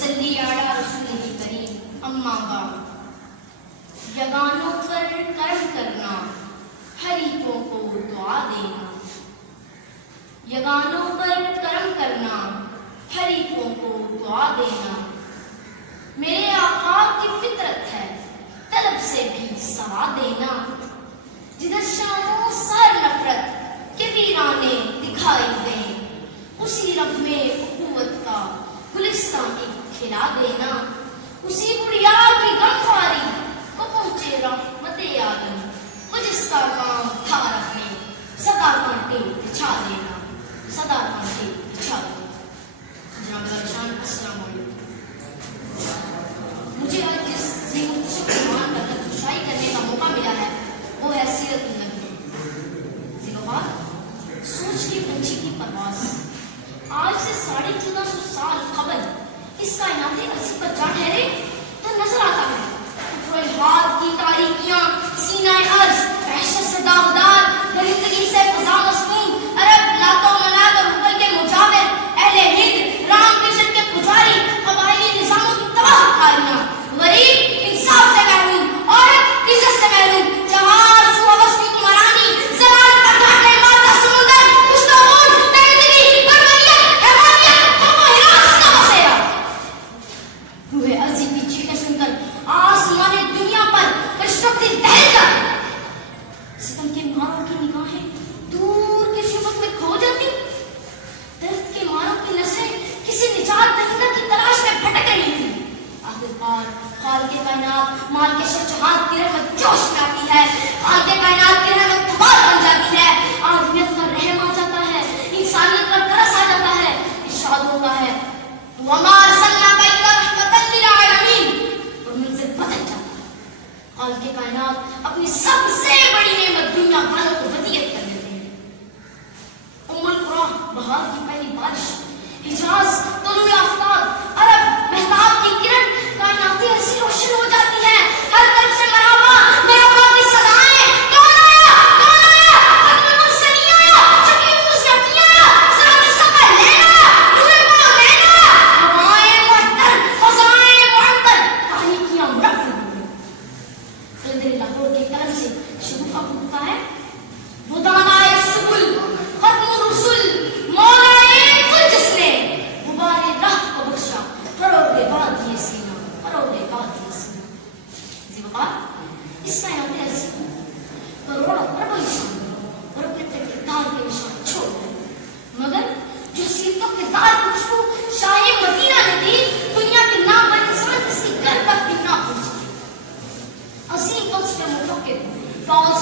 وصلی علی رسولہ کریم اما بعد۔ یگانوں پر کرم کرنا، حریفوں کو دعا دینا۔ یگانوں پر کرم کرنا، حریفوں کو دعا دینا۔ میرے آقا کی فطرت ہے طلب سے بھی سوا دینا۔ جدھر شام و سر نفرت کے ویرانے دکھائی دیں، اسی رب میں قوت کا گلستان کھلا دینا۔ اسی بڑھیا کی غمخواری کو پہنچے رحمت عالم، وہ جس کا کام تھا رکھنے سدا کانٹے بچھا دینا، سدا کانٹے بچھا دینا۔ جناب عالیشان السلام علیکم۔ مجھے آج جس شکرمان کا خطوشائی کرنے کا موقع ملا ہے وہ ہے سیرت النبی۔ ذیلوفار سوچ کی پونچھی کی پرواز، آج سے 1450 سال قبل اس کائناتی عرصے پر جا ٹھہرے تو نظر آتا ہے فلحات کی تاریکیاں، سینہ ارض وحشت سے داغدار، درندگی سے فضا مسموم، عرب لات و منات اور حبل کے مجاور، اہل ہند رام کرشن کے پجاری، قبائلی نظاموں کی تباہ کاریاں، غریب انصاف سے محروم، عورت عزت سے محروم، جہاز ہوس کی کمرانی، زلال کا گھاٹے مارتا سمندر، کشت و خون، درندگی، بربریت، حیوانیت، خوف و ہراس کا بسیرا۔ روح عرضی کی چیخیں سن کر آسمان دنیا پر کشمکش دہل جاتی، ستم کے ماروں کی نگاہیں دور کے شفق میں کھو جاتی، درد کے ماروں کی نسیں کسی نجات دہندہ کی تلاش میں بھٹک رہی تھی۔ آخرکار خالق کائنات مالک شجاعت کی رحمت جوش میں آتی ہے، خالق کائنات کی رحمت تبار بن جاتی ہے، آدمیت پر رحم آ جاتا ہے، انسانیت پر ترس آ جاتا ہے، ارشاد ہوتا ہے وَمَا أَرْسَلْنَاكَ إِلَّا رَحْمَةً لِلْعَالَمِينَ، اور منزل بدل جاتا ہے۔ خالق کائنات اپنی سب سے بڑی نعمت دنیا والوں کو ہدیت کر دیتے ہیں۔ ام القریٰ بہار کی پہلی بارش، حجاز طلوع آفتاب، عرب مہتاب کی کرن، کائناتی عرصی روشن ہو جاتی ہے، ہر طرف سے مرحبا مرحبا کی صدائیں، کون آیا کون آیا، ختم المرسلین آیا، شفیع المذنبین آیا، صراط الثقلین آیا، نور الکونین آیا، ہوائیں معطر فضائیں معطر، تاریکیاں مرفرف ہو گئی۔ قلندر لاہور کے قلم سے شگوفہ پھوٹتا ہے، وہ دانائے سبل ختم الرسل مولائے کل جس نے غبار راہ کو بخشا، فروغ باد یہ سینہ، فروغ باد یہ سینہ۔ ذیلوفار اس کائنات عرصی کو کروڑوں اربوں انسان اور اپنے کردار کے نشان چھوڑ گئے، مگر جو سیرت و کردار کی خوشبو شاہ مدینہ نے دی، دنیا کے نامور انسان اس کی گھر تک بھی نہ پہنچ سکے۔ عظیم فلسفہ مفکر پال